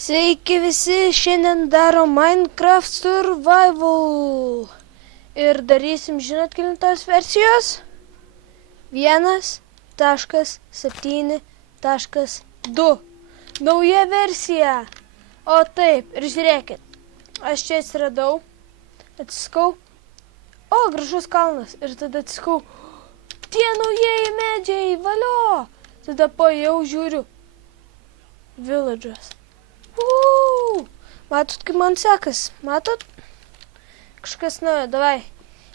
Sveiki visi, šiandien daro Minecraft Survival. Ir darysim, žinot, kelintos versijos? 1.7.2. Nauja versija. O taip, ir žiūrėkit. Aš čia atsiradau. Atsiskau. O, gražus kalnas. Ir tada atsiskau. Tie naujieji medžiai, valio. Tada pajau žiūriu. Villages. Matot, kaip man sekas? Matot? Kažkas naujo, davai.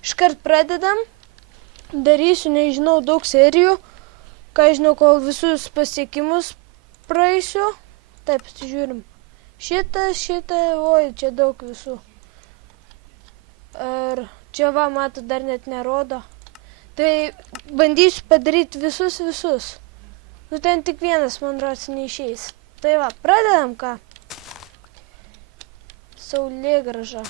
Iškart pradedam. Darysiu, nežinau, daug serijų. Ką žinau, kol visus pasiekimus praeisiu. Taip, žiūrim. Šitą, oi, čia daug visų. Ir čia va, matot, dar net nerodo. Tai bandysiu padaryti visus. Nu, ten tik vienas, man rodos, neišeis. Tai va, pradedam ką. Saulėgrąža.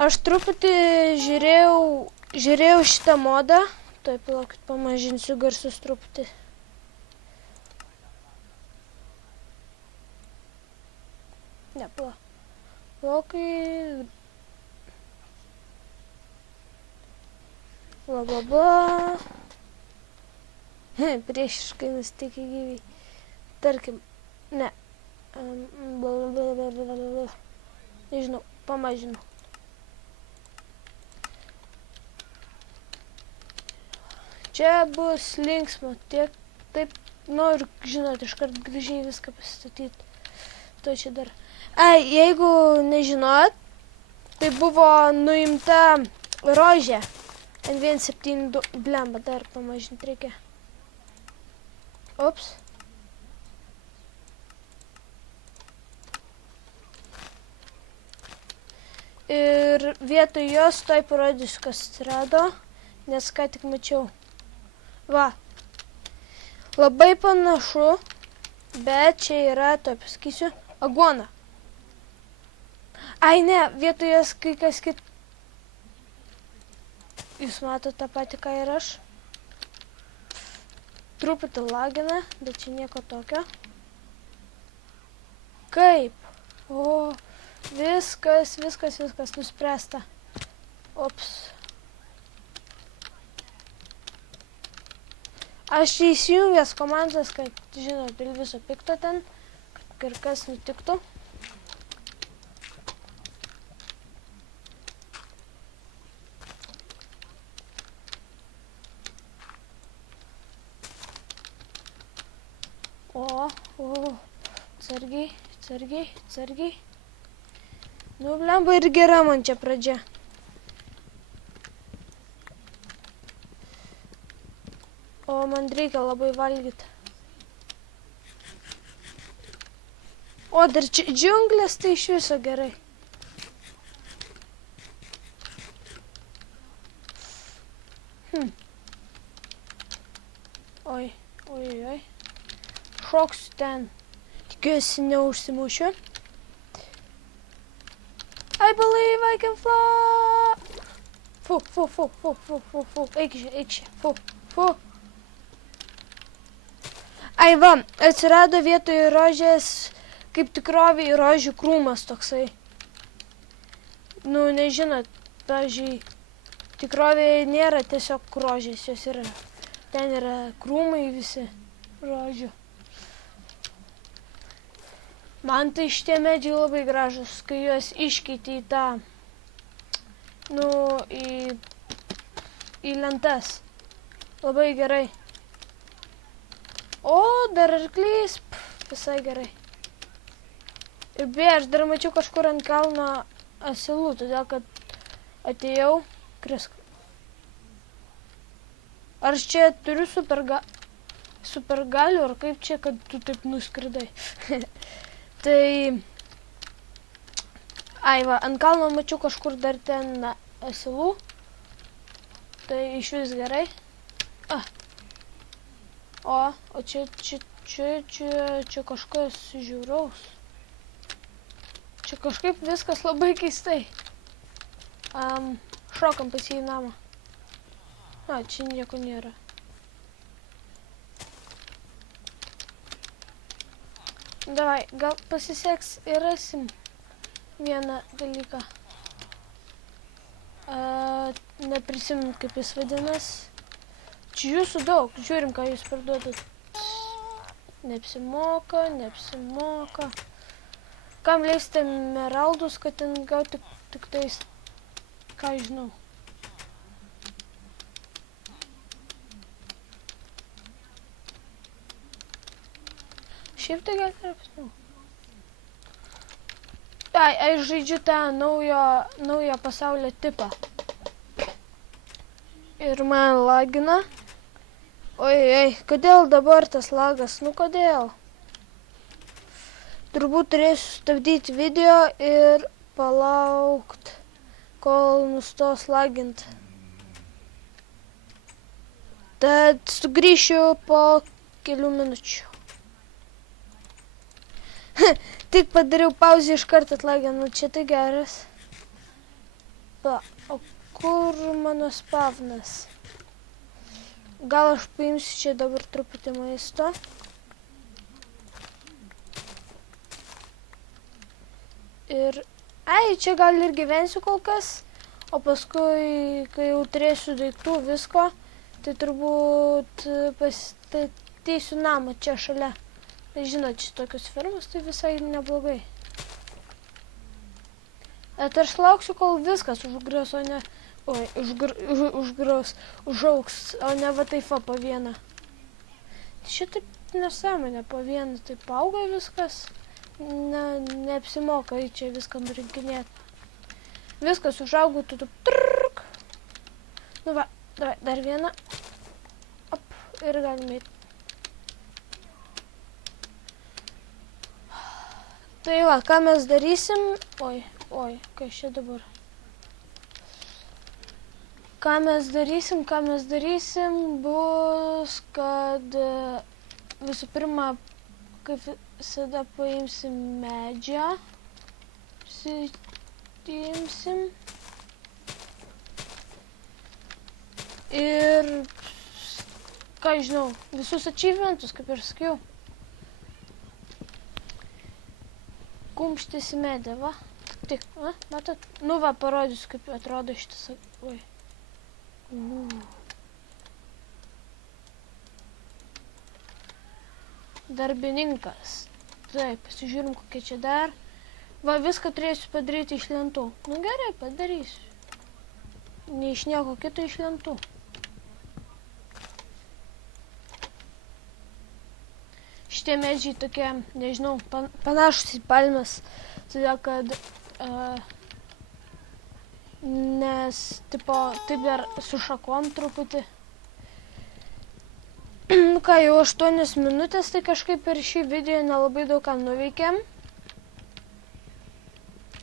Aš truputį žiūrėjau šitą modą. Taip, palaukit, pamažinsiu garsus truputį. Ne, palaukit. Bla. Priešiškai nusiteikę gyviai. Tarkim, ne. Nežinau, pamažinu. Čia bus linksma, tiek taip noriu, žinot, iškart gražiai viską pasistatyti. To čia dar. Jeigu nežinot, tai buvo nuimta rožė. N172, blemba, dar pamažinti reikia. Ops. Ir vietoj jos toj parodysiu, kas atsirado, nes ką tik mačiau. Va. Labai panašu, bet čia yra, to pasakysiu, aguona. Ne, vietoj jos kai kas kit. Jūs matote tą patį, ką ir aš. Truputį lagina, bet čia nieko tokio. Kaip? O, viskas nuspręsta. Ops. Aš įsijungęs komandas, kad, žinot, dėl viso pikto ten, kad kas nutiktų. Atsargiai. Nu, blemba, ir gera man čia pradžia. O man reikia labai valgyti. O dar čia džiunglės, tai iš viso gerai. Oi. Šoksiu ten. Tikiuosi neužsimušiu. I believe I can fly. Fu. Eik čia. Fu. Va, atsirado vietoj rožės, kaip tikrovėj rožių krūmas toksai. Nu, nežinot, pavyzdžiui, tikrovėje nėra tiesiog rožės, jos yra. Ten yra krūmai visi rožių. Man tai šitie medžiai labai gražus, kai juos iškeiti į tą, nu, į lentas. Labai gerai. O, dar arklys, visai gerai. Ir beje, aš dar mačiau kažkur ant kalno asilų, todėl kad atėjau, krisk. Ar aš čia turiu supergalių, ar kaip čia, kad tu taip nuskridai? Tai, va, ant kalno mačiau kažkur dar ten asilų, tai iš vis gerai. O čia kažkas žiauraus. Čia kažkaip viskas labai keistai. Šokam pas jį į namą. Čia nieko nėra. Davai, gal pasiseks ir rasim vieną dalyką. Neprisimint, kaip jis vadinas. Čia jūsų daug, žiūrim, ką jūs parduodat. Neapsimoka. Kam leisite emeraldus, kad ten gauti tik tais, ką žinau. Šiaip tai gal ir apsimoka. Aš žaidžiu tą naują pasaulio tipą. Ir man lagina. Oi, kodėl dabar tas lagas? Nu kodėl? Turbūt turėsiu stabdyti video ir palaukt, kol nustos lagint. Tad sugrįšiu po kelių minučių. Tik padariau pauzę, iš karto atlaginu, čia tai geras. O kur mano spavnas? Gal aš paimsiu čia dabar truputį maisto. Ir, čia gal ir gyvensiu kol kas, o paskui, kai jau turėsiu daiktų visko, tai turbūt pastatysiu namą čia šalia. Žinot, čia tokios firmos, tai visai neblogai. Tai aš lauksiu, kol viskas užgriaus, o ne... užaugs, o ne va taip va po vieną. Šitaip nesąmonė, po vieną taip auga viskas. Neapsimoka į čia viską nurinkinėti. Viskas užaugo, tu trrrk. Nu va, davai, dar vieną. Op, ir galime eiti. Tai va, ką mes darysim? Oi, kas čia dabar? Ką mes darysim, bus, kad visų pirma, kaip visada paimsim medžią, pasiimsim ir, ką žinau, visus achievementus, kaip ir sakiau. Kumštis į medį, va. Tik, matot? Nu va, parodysiu, kaip atrodo šitas. Oi. Darbininkas. Taip, pasižiūrim, kokie čia dar. Va, viską turėsiu padaryti iš lentų. Nu gerai, padarysiu. Ne iš nieko kito, iš lentų. Šitie medžiai tokie, nežinau, panašus į palmes, todėl kad, nes, tipo, taip dar su šakom truputį. Nu ką, jau 8 minutės, tai kažkaip per šį video nelabai daug ką nuveikėm.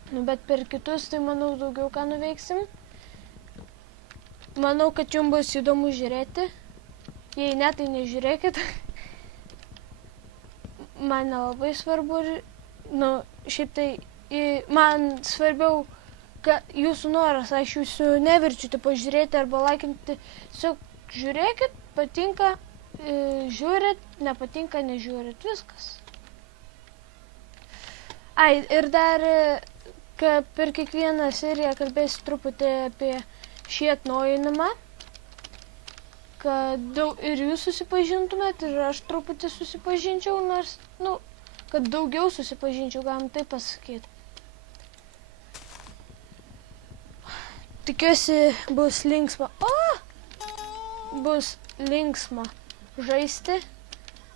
Nu, bet per kitus, tai manau, daugiau ką nuveiksim. Manau, kad jums bus įdomu žiūrėti. Jei ne, tai nežiūrėkit. Man nelabai svarbu, nu, šiaip tai, man svarbiau, kad jūsų noras, aš jūsų neverčiu, tipo, žiūrėti arba laikinti, tiesiog žiūrėkit, patinka, žiūrit, nepatinka, nežiūrit, viskas. Ir dar, kad per kiekvieną seriją kalbėsiu truputį apie šį atnaujinimą, kad ir jūs susipažintumėt, ir aš truputį susipažinčiau, nors, nu, kad daugiau susipažinčiau, galim taip pasakyti. Tikiuosi, bus linksma. Bus linksma žaisti,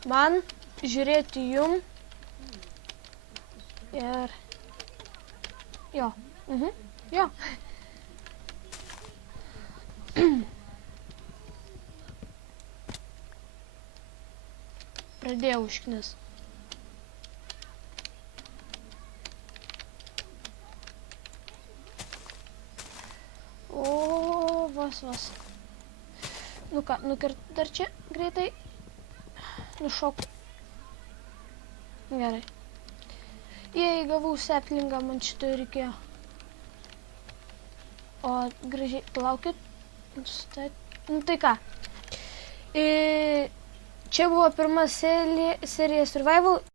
man, žiūrėti jum. Ir, jo, jo. Pradėjau užknis. O, vas. Nu ką, nukirt dar čia greitai. Nušok. Gerai. Jei gavau seplingą, man šito reikėjo. O gražiai, palaukit. Nu tai ką. Čia buvo pirma serija Survival.